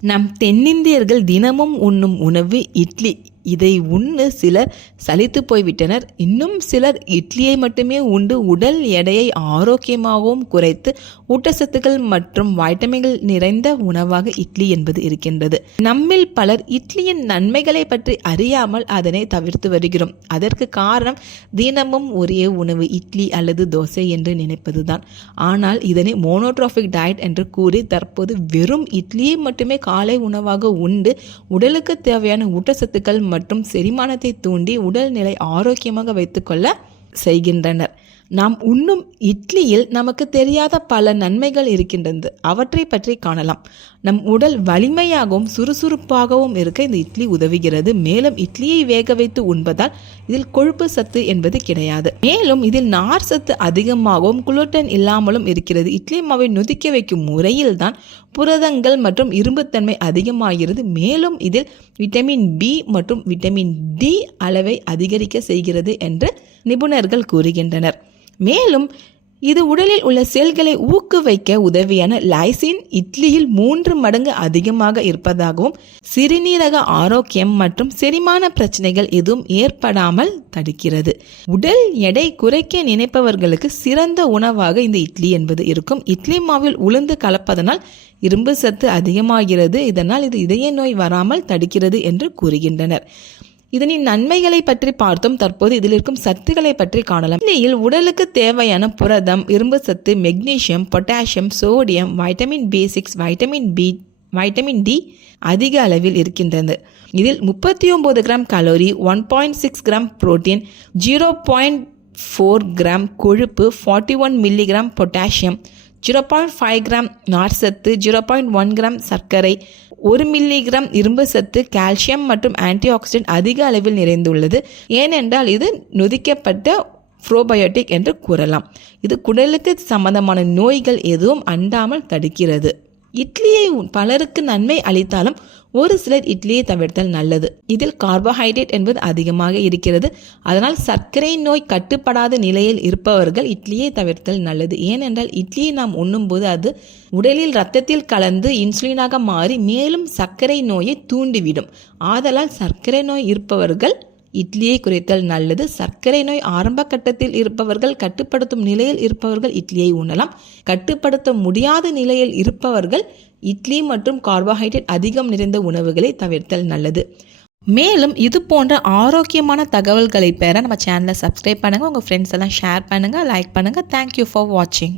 நம் தென்னிந்தியர்கள் தினமும் உண்ணும் உணவு இட்லி. இதை உண்ணு. சிலர் சலித்து போய்விட்டனர். இன்னும் சிலர் இட்லியை மட்டுமே உண்டு. உடல் எடையை ஆரோக்கியமாகவும் குறைத்து ஊட்டச்சத்துக்கள் மற்றும் வைட்டமின்கள் நிறைந்த உணவாக இட்லி என்பது இருக்கின்றது. நம்மில் பலர் இட்லியின் நன்மைகளை பற்றி அறியாமல் அதனை தவிர்த்து வருகிறோம். அதற்கு காரணம் தினமும் ஒரே உணவு இட்லி அல்லது தோசை என்று நினைப்பதுதான். ஆனால் இதனை மோனோட்ராஃபிக் டயட் என்று கூறி தற்போது வெறும் இட்லியை மட்டுமே காலை உணவாக உண்டு. உடலுக்கு தேவையான ஊட்டச்சத்துக்கள் மற்றும் செரிமானத்தை தூண்டி உடல்நிலை ஆரோக்கியமாக வைத்துக்கொள்ள செய்கின்றனர். நாம் உண்ணும் இட்லியில் நமக்கு தெரியாத பல நன்மைகள் இருக்கின்றது. அவற்றை பற்றி காணலாம். நம் உடல் வலிமையாகவும் சுறுசுறுப்பாகவும் இருக்க இந்த இட்லி உதவுகிறது. மேலும் இட்லியை வேக வைத்து உண்பதால் இதில் கொழுப்பு சத்து என்பது கிடையாது. மேலும் இதில் நார் சத்து அதிகமாகவும் குளுட்டன் இல்லாமலும் இருக்கிறது. இட்லி மாவை நொதிக்க வைக்கும் முறையில் தான் புரதங்கள் மற்றும் இரும்புத்தன்மை அதிகமாகிறது. மேலும் இதில் விட்டமின் பி மற்றும் விட்டமின் டி அளவை அதிகரிக்க செய்கிறது என்று நிபுணர்கள் கூறுகின்றனர். மேலும் இது உடலில் உள்ள செல்களை ஊக்குவிக்க உதவியான லைசின் இட்லியில் மூன்று மடங்கு அதிகமாக இருப்பதாகவும் சிறுநீரக ஆரோக்கியம் மற்றும் செரிமான பிரச்சனைகள் எதுவும் ஏற்படாமல் தடுக்கிறது. உடல் எடை குறைக்க நினைப்பவர்களுக்கு சிறந்த உணவாக இந்த இட்லி என்பது இருக்கும். இட்லி மாவில் உளுந்து கலப்பதனால் இரும்பு சத்து அதிகமாகிறது. இதனால் இது இதய நோய் வராமல் தடுக்கிறது என்று கூறுகின்றனர். இதனின் நன்மைகளை பற்றி பார்த்தோம் தற்போது இதில் இருக்கும் சத்துக்களை பற்றி காணலாம். இட்லியில் உடலுக்கு தேவையான புரதம் இரும்பு சத்து magnesium potassium sodium vitamin B six vitamin B vitamin D அதிக அளவில் இருக்கின்றது. இதில் முப்பத்தி ஒம்பது gram calorie one point six gram protein zero point four gram கொழுப்பு forty one milligram potassium zero point five gram நார்சத்து zero point one gram சர்க்கரை ஒரு milligram இரும்பு சத்து கால்சியம் மற்றும் ஆன்டி ஆக்சிடென்ட் அதிக அளவில் நிறைந்துள்ளது. ஏனென்றால் இது நொதிக்கப்பட்ட ப்ரோபயோட்டிக் என்று கூறலாம். இது குடலுக்கு சம்பந்தமான நோய்கள் எதுவும் அண்டாமல் தடுக்கிறது. இட்லியை பலருக்கு நன்மை அளித்தாலும் ஒரு சிலர் இட்லியை தவிர்த்தல் நல்லது. இதில் கார்போஹைட்ரேட் என்பது அதிகமாக இருக்கிறது. அதனால் சர்க்கரை நோய் கட்டுப்படாத நிலையில் இருப்பவர்கள் இட்லியை தவிர்த்தல் நல்லது. ஏனென்றால் இட்லியை நாம் உண்ணும்போது அது உடலில் ரத்தத்தில் கலந்து இன்சுலினாக மாறி மேலும் சர்க்கரை நோயை தூண்டிவிடும். ஆதலால் சர்க்கரை நோய் இருப்பவர்கள் இட்லியை குறைத்தல் நல்லது. சர்க்கரை நோய் ஆரம்ப கட்டத்தில் இருப்பவர்கள் கட்டுப்படுத்தும் நிலையில் இருப்பவர்கள் இட்லியை உண்ணலாம். கட்டுப்படுத்த முடியாத நிலையில் இருப்பவர்கள் இட்லி மற்றும் கார்போஹைட்ரேட் அதிகம் நிறைந்த உணவுகளை தவிர்த்தல் நல்லது. மேலும் இது போன்ற ஆரோக்கியமான தகவல்களை பெற நம்ம சேனலை சப்ஸ்கிரைப் பண்ணுங்கள் உங்கள் ஃப்ரெண்ட்ஸ் எல்லாம் ஷேர் பண்ணுங்கள் லைக் பண்ணுங்கள் தேங்க்யூ ஃபார் வாட்சிங்